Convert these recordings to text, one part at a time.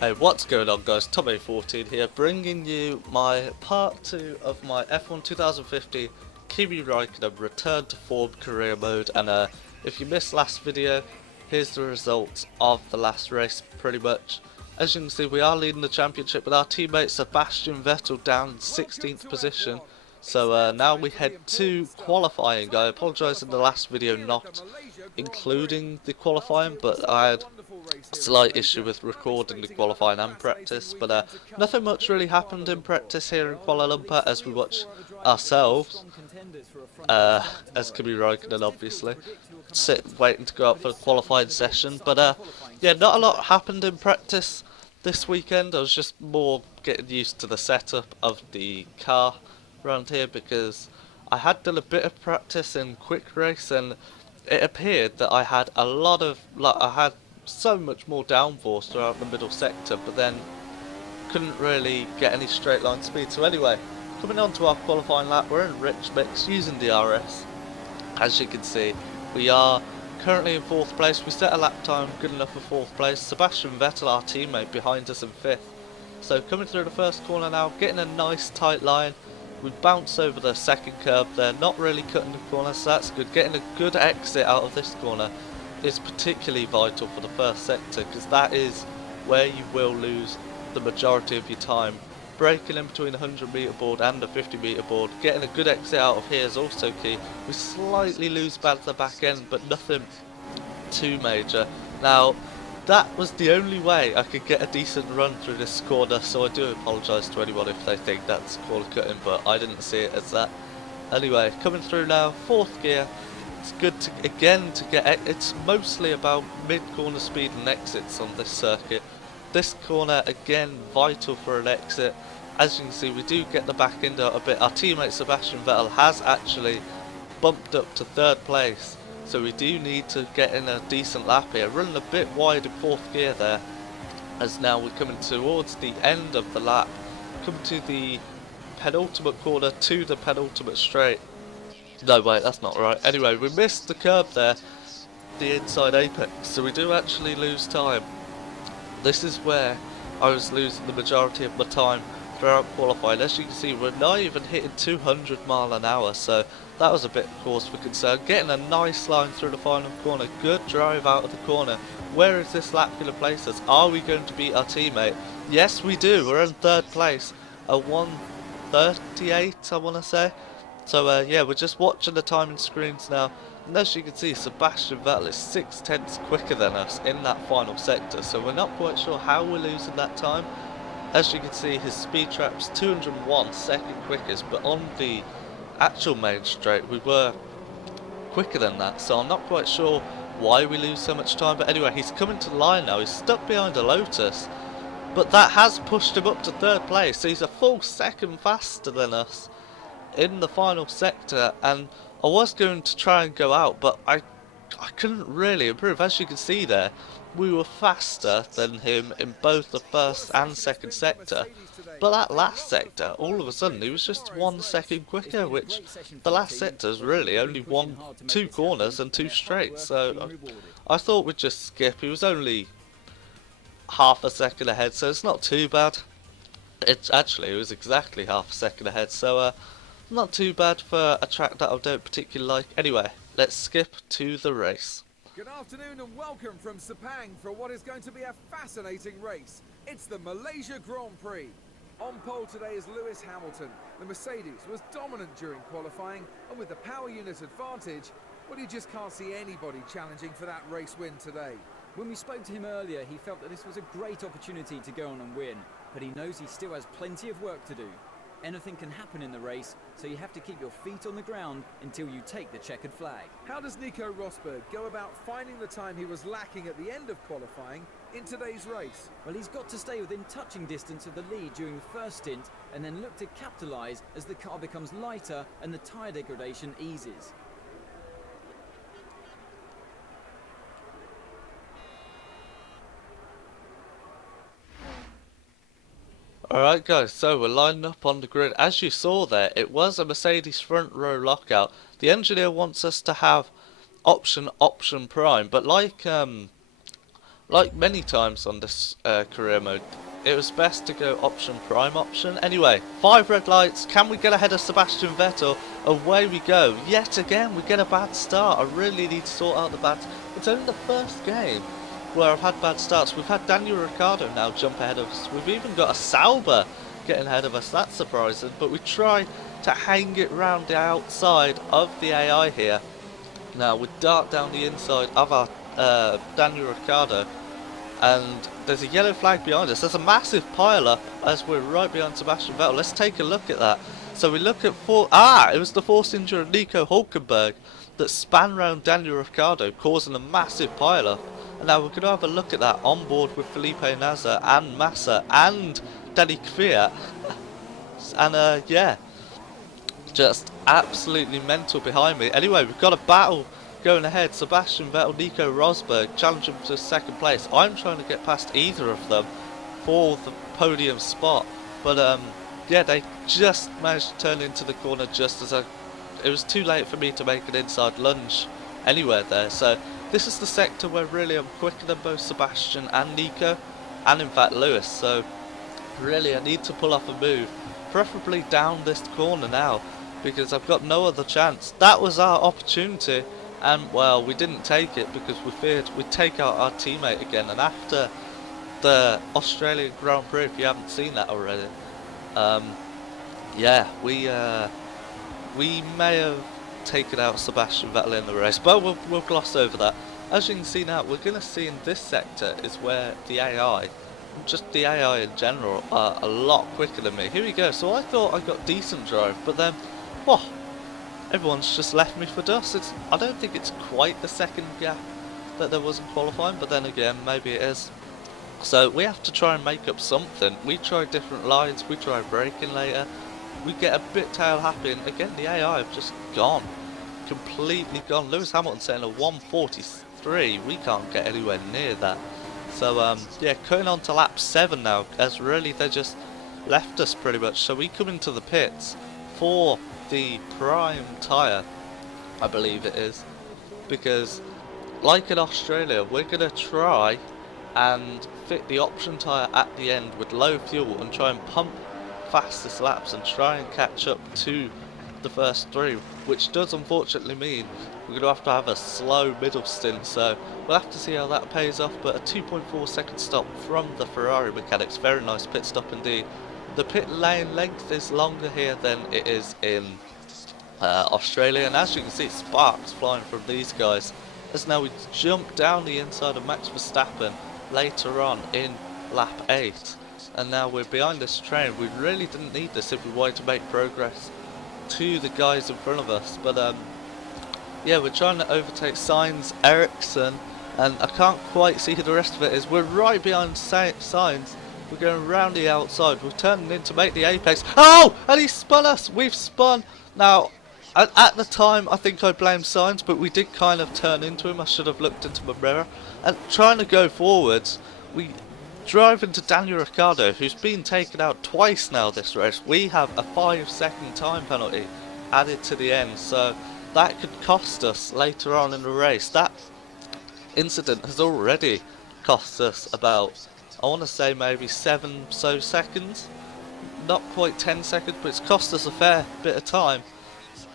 Hey, what's going on guys, Tommy14 here, bringing you my part 2 of my F1 2050 Kimi Raikkonen return to form career mode. And if you missed last video, here's the results of the last race pretty much. As you can see, we are leading the championship with our teammate Sebastian Vettel down in 16th position. So now we head to qualifying. I apologise in the last video not including the qualifying, but I had a slight issue with recording the qualifying and practice. But nothing much really happened in practice here in Kuala Lumpur as we watch ourselves, as Kimi Raikkonen obviously, sit waiting to go out for the qualifying session. But yeah, not a lot happened in practice this weekend. I was just more getting used to the setup of the car around here because I had done a bit of practice in quick race and it appeared that I had a lot of, I had so much more downforce throughout the middle sector, but then couldn't really get any straight line speed. So anyway, coming on to our qualifying lap, we're in rich mix using the RS. As you can see, we are currently in 4th place. We set a lap time good enough for 4th place. Sebastian Vettel, our teammate, behind us in 5th. So coming through the first corner now, getting a nice tight line. We bounce over the second curb there, not really cutting the corner, so that's good. Getting a good exit out of this corner is particularly vital for the first sector, because that is where you will lose the majority of your time. Braking in between the 100 metre board and the 50 metre board, getting a good exit out of here is also key. We slightly lose bad at the back end, but nothing too major. Now, that was the only way I could get a decent run through this corner, so I do apologise to anyone if they think that's corner cutting, but I didn't see it as that. Anyway, coming through now, 4th gear. It's good to get, it's mostly about mid-corner speed and exits on this circuit. This corner, again, vital for an exit. As you can see, we do get the back end out a bit. Our teammate Sebastian Vettel has actually bumped up to 3rd place. So we do need to get in a decent lap here. Running a bit wide in 4th gear there, as now we're coming towards the end of the lap. Coming to the penultimate corner to the penultimate straight. No wait, that's not right. Anyway, we missed the curb there, the inside apex, so we do actually lose time. This is where I was losing the majority of my time throughout qualifying. As you can see, we're not even hitting 200 mile an hour, so that was a bit cause for concern. Getting a nice line through the final corner, good drive out of the corner. Where is this lap going to place us? Are we going to beat our teammate? Yes we do, we're in 3rd place, a 1:38 I want to say. So yeah, we're just watching the timing screens now, and as you can see, Sebastian Vettel is 6/10 quicker than us in that final sector, so we're not quite sure how we're losing that time. As you can see, his speed trap's 201 second quickest, but on the actual main straight we were quicker than that, so I'm not quite sure why we lose so much time. But anyway, he's coming to the line now, he's stuck behind a Lotus, but that has pushed him up to 3rd place, so he's a full second faster than us in the final sector. And I was going to try and go out, but I couldn't really improve. As you can see there, we were faster than him in both the 1st and 2nd sector, but that last sector, all of a sudden he was just 1 second quicker, which the last sector is really only 2 corners and 2 straights. So I thought we'd just skip. He was only half a second ahead, so it's not too bad. It was exactly half a second ahead, so not too bad for a track that I don't particularly like. Anyway, let's skip to the race. Good afternoon and welcome from Sepang for what is going to be a fascinating race. It's the Malaysia Grand Prix. On pole today is Lewis Hamilton. The Mercedes was dominant during qualifying, and with the power unit advantage, well, you just can't see anybody challenging for that race win today. When we spoke to him earlier, he felt that this was a great opportunity to go on and win, but he knows he still has plenty of work to do. Anything can happen in the race, so you have to keep your feet on the ground until you take the checkered flag. How does Nico Rosberg go about finding the time he was lacking at the end of qualifying in today's race? Well, he's got to stay within touching distance of the lead during the first stint and then look to capitalise as the car becomes lighter and the tyre degradation eases. Alright guys, so we're lining up on the grid. As you saw there, it was a Mercedes front row lockout. The engineer wants us to have option prime, but like like many times on this career mode, it was best to go option prime option. Anyway, 5 red lights. Can we get ahead of Sebastian Vettel? Away we go. Yet again, we get a bad start. I really need to sort out the bad. It's only the first game where I've had bad starts. We've had Daniel Ricciardo now jump ahead of us. We've even got a Sauber getting ahead of us. That's surprising. But we try to hang it round the outside of the AI here. Now we dart down the inside of our Daniel Ricciardo, and there's a yellow flag behind us. There's a massive pile up as we're right behind Sebastian Vettel. Let's take a look at that. So we look at it was the force injury of Nico Hulkenberg that span round Daniel Ricciardo, causing a massive pile up. And now we're going to have a look at that on board with Felipe Nasr and Massa and Danny Kvyat. And yeah, just absolutely mental behind me. Anyway, we've got a battle going ahead. Sebastian Vettel, Nico Rosberg challenging for second place. I'm trying to get past either of them for the podium spot, but yeah, they just managed to turn into the corner just as it was too late for me to make an inside lunge anywhere there. So this is the sector where really I'm quicker than both Sebastian and Nico, and in fact Lewis. So really I need to pull off a move, preferably down this corner now, because I've got no other chance. That was our opportunity, and well, we didn't take it because we feared we'd take out our teammate again. And after the Australian Grand Prix, if you haven't seen that already, yeah, we may have taken out Sebastian Vettel in the race, but we'll gloss over that. As you can see now, we're going to see in this sector is where the AI, just the AI in general, are a lot quicker than me. Here we go. So I thought I got decent drive, but then, whoa, everyone's just left me for dust. I don't think it's quite the second gap that there was in qualifying, but then again, maybe it is. So we have to try and make up something. We try different lines, we try braking later, we get a bit tail happy, and again the AI have just gone, completely gone. Lewis Hamilton saying a 143, we can't get anywhere near that. So yeah, going on to lap 7 now, as really they just left us pretty much. So we come into the pits for the prime tyre, I believe it is, because like in Australia, we're going to try and fit the option tyre at the end with low fuel and try and pump fastest laps and try and catch up to the first 3, which does unfortunately mean we're going to have a slow middle stint. So we'll have to see how that pays off, but a 2.4 second stop from the Ferrari mechanics. Very nice pit stop indeed. The pit lane length is longer here than it is in Australia, and as you can see, sparks flying from these guys as now we jump down the inside of Max Verstappen later on in lap 8, and now we're behind this train. We really didn't need this if we wanted to make progress to the guys in front of us, but yeah, we're trying to overtake Sainz, Ericsson, and I can't quite see who the rest of it is. We're right behind Sainz. We're going round the outside. We're turning in to make the apex. Oh! And he spun us! We've spun! Now, at the time, I think I blamed Sainz, but we did kind of turn into him. I should have looked into my mirror. And trying to go forwards, we drive into Daniel Ricciardo, who's been taken out twice now this race. We have a 5-second time penalty added to the end, so that could cost us later on in the race. That incident has already cost us about, I want to say maybe 7 seconds, not quite 10 seconds, but it's cost us a fair bit of time.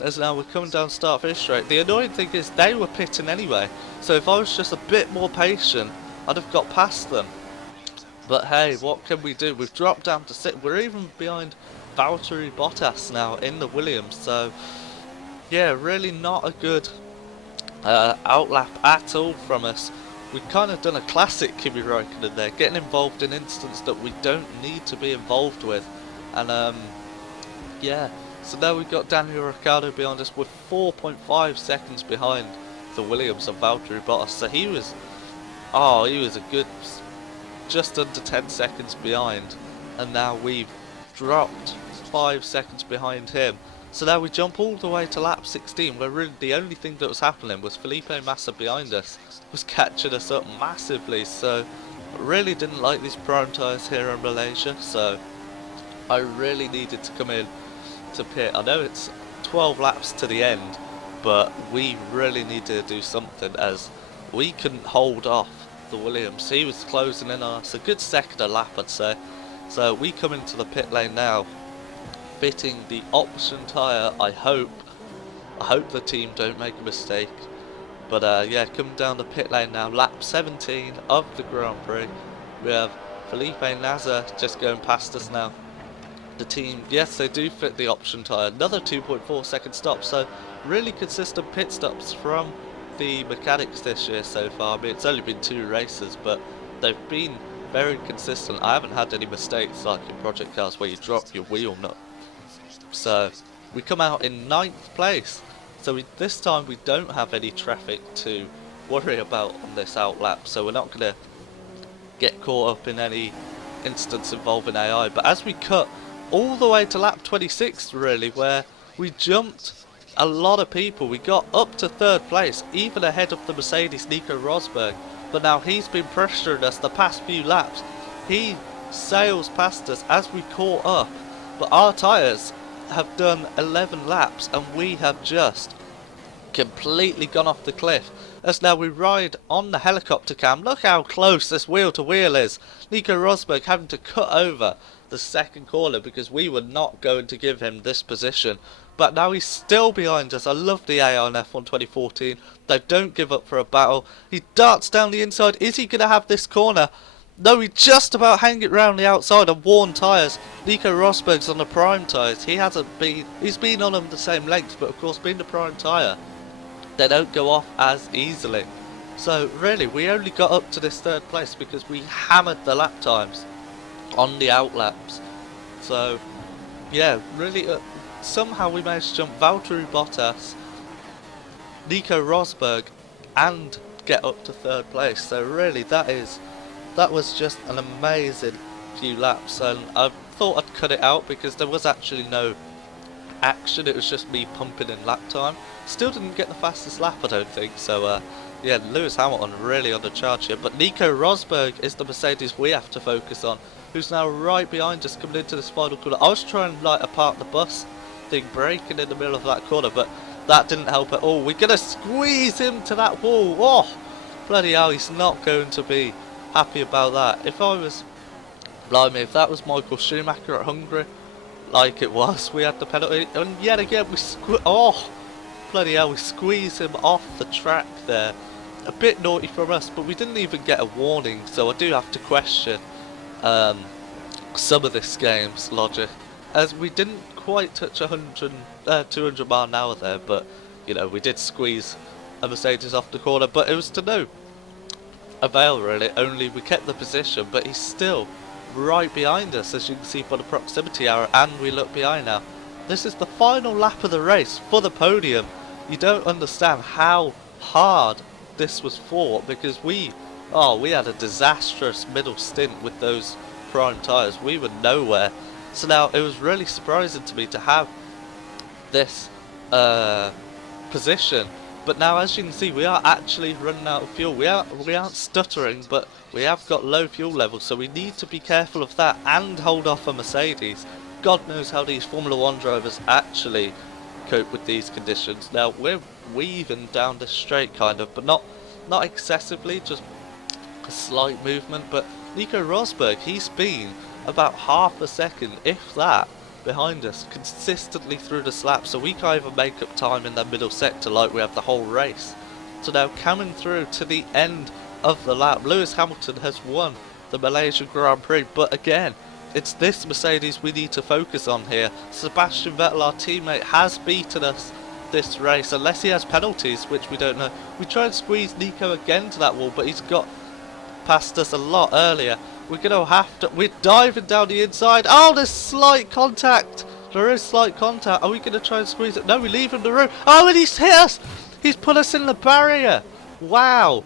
As now we're coming down start finish straight. The annoying thing is they were pitting anyway, so if I was just a bit more patient, I'd have got past them. But hey, what can we do? We've dropped down to 6. We're even behind Valtteri Bottas now in the Williams, so yeah, really not a good outlap at all from us. We've kind of done a classic Kimi Raikkonen there, getting involved in incidents that we don't need to be involved with. And yeah, so now we've got Daniel Ricciardo behind us with 4.5 seconds behind the Williams of Valtteri Bottas. So he was a good just under 10 seconds behind, and now we've dropped 5 seconds behind him. So now we jump all the way to lap 16, where really the only thing that was happening was Felipe Massa behind us was catching us up massively. So I really didn't like these prime tyres here in Malaysia, so I really needed to come in to pit. I know it's 12 laps to the end, but we really need to do something, as we couldn't hold off the Williams. He was closing in on us a good second a lap, I'd say. So we come into the pit lane now, fitting the option tyre. I hope the team don't make a mistake. But yeah, coming down the pit lane now, lap 17 of the Grand Prix. We have Felipe Nasser just going past us now. The team, yes, they do fit the option tyre. Another 2.4 second stop, so really consistent pit stops from the mechanics this year so far. I mean, it's only been 2 races, but they've been very consistent. I haven't had any mistakes like in Project Cars where you drop your wheel nut. So we come out in 9th place. So this time we don't have any traffic to worry about on this outlap, so we're not going to get caught up in any instance involving AI. But as we cut all the way to lap 26 really, where we jumped a lot of people, we got up to 3rd place, even ahead of the Mercedes Nico Rosberg. But now he's been pressuring us the past few laps. He sails past us as we caught up, but our tyres have done 11 laps and we have just completely gone off the cliff. As now we ride on the helicopter cam. Look how close this wheel to wheel is. Nico Rosberg having to cut over the second corner because we were not going to give him this position. But now he's still behind us. I love the AI on F1 2014. They don't give up for a battle. He darts down the inside. Is he going to have this corner? No, he just about hang it round the outside on worn tyres. Nico Rosberg's on the prime tyres. He's been on them the same length, but of course being the prime tyre, they don't go off as easily. So really, we only got up to this 3rd place because we hammered the lap times on the outlaps. So yeah, really somehow we managed to jump Valtteri Bottas, Nico Rosberg and get up to 3rd place. So really that was just an amazing few laps, and I thought I'd cut it out because there was actually no action. It was just me pumping in lap time. Still didn't get the fastest lap, I don't think. So yeah, Lewis Hamilton really on the charge here. But Nico Rosberg is the Mercedes we have to focus on, who's now right behind us coming into this final corner. I was trying like a park the bus thing, braking in the middle of that corner, but that didn't help at all. We're gonna squeeze him to that wall. Oh, bloody hell, he's not going to be happy about that. If that was Michael Schumacher at Hungary, like it was, we had the penalty, and yet again we bloody hell, we squeeze him off the track there. A bit naughty from us, but we didn't even get a warning, so I do have to question some of this game's logic, as we didn't quite touch 200 mile an hour there, but you know, we did squeeze a Mercedes off the corner, but it was to no avail really. Only we kept the position, but he's still right behind us, as you can see by the proximity arrow, and we look behind now. This is the final lap of the race for the podium. You don't understand how hard this was fought, because we had a disastrous middle stint with those prime tyres. We were nowhere. So now it was really surprising to me to have this position. But now, as you can see, we are actually running out of fuel. We aren't stuttering, but we have got low fuel levels, so we need to be careful of that and hold off a Mercedes. God knows how these Formula 1 drivers actually cope with these conditions. Now, we're weaving down this straight kind of, but not excessively, just a slight movement. But Nico Rosberg, he's been about half a second, if that, behind us consistently through the slap, so we can't even make up time in that middle sector like we have the whole race. So now coming through to the end of the lap, Lewis Hamilton has won the Malaysian Grand Prix, but again, it's this Mercedes we need to focus on here. Sebastian Vettel, our teammate, has beaten us this race, unless he has penalties, which we don't know. We tried to squeeze Nico again to that wall, but he's got past us a lot earlier. We're diving down the inside. Oh, there's slight contact. There is slight contact. Are we going to try and squeeze it? No, we leave him the room. Oh, and he's hit us. He's put us in the barrier. Wow.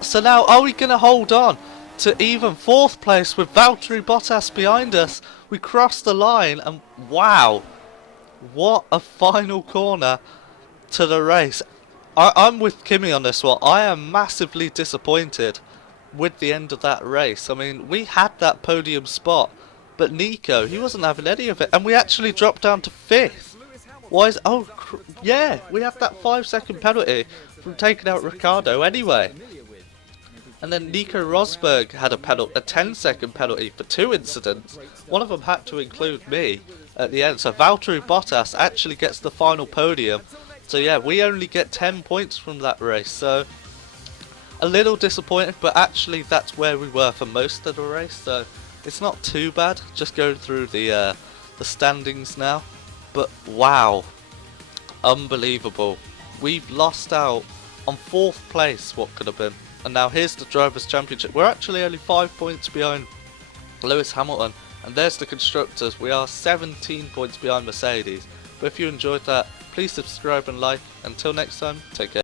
So now, are we going to hold on to even 4th place with Valtteri Bottas behind us? We crossed the line, and wow. What a final corner to the race. I'm with Kimi on this one. I am massively disappointed with the end of that race. I mean, we had that podium spot, but Nico, he wasn't having any of it, and we actually dropped down to 5th. Why is... oh, yeah, we had that 5-second penalty from taking out Ricciardo anyway. And then Nico Rosberg had a 10-second penalty for 2 incidents. One of them had to include me at the end. So Valtteri Bottas actually gets the final podium. So yeah, we only get 10 points from that race. So a little disappointed, but actually that's where we were for most of the race. So it's not too bad. Just going through the standings now. But wow, unbelievable. We've lost out on 4th place, what could have been. And now here's the Drivers' Championship. We're actually only 5 points behind Lewis Hamilton. And there's the Constructors. We are 17 points behind Mercedes. But if you enjoyed that, please subscribe and like. Until next time, take care.